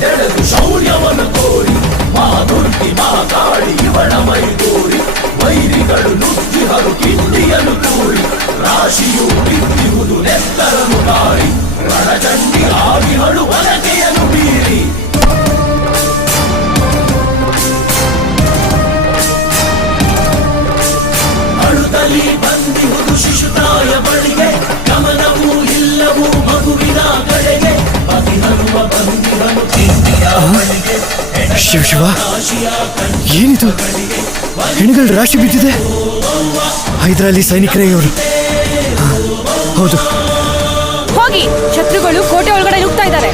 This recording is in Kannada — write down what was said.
ತೆಳೆದು ಶೌರ್ಯವನ್ನು ತೋರಿ ಮಾದುರ್ತಿ ಮಾತಾಡಿ ಇವಳ ಮೈದೂರಿ ವೈರಿಗಳು ನುಗ್ಗಿಹರು ಕಿಂಡಿಯನ್ನು ತೂರಿ ರಾಶಿಯು ಬಿದ್ದಿರುವುದು ನೆತ್ತರನು ಕಾರಿ ರಣಚಂಡಿ ಆಗಿಹಳು ವನಕೆಯನ್ನು ಬೀರಿ ಅಳುತ್ತಲಿ ಬಂದಿಹುದು ಶಿಶುತಾಯ ಬಳಿಗೆ ಗಮನವೂ ಇಲ್ಲವೂ ಮಗುವಿನ ಕಡೆಗೆ ಬದಿಹರುವ ಬಂದಿಹನು ಕಿಂಡಿಯ ಬಳಿಗೆ ಶಿವ ಶಿವ, ಏನಿದು? ಹೆಣಗಳ ರಾಶಿ ಬಿದ್ದಿದೆ. ಹೈದರಾಲಿ ಸೈನಿಕರೇ ಇವರು. ಹೋಗಿ, ಶತ್ರುಗಳು ಕೋಟೆ ಒಳಗಡೆ ನುಗ್ತಾ ಇದ್ದಾರೆ.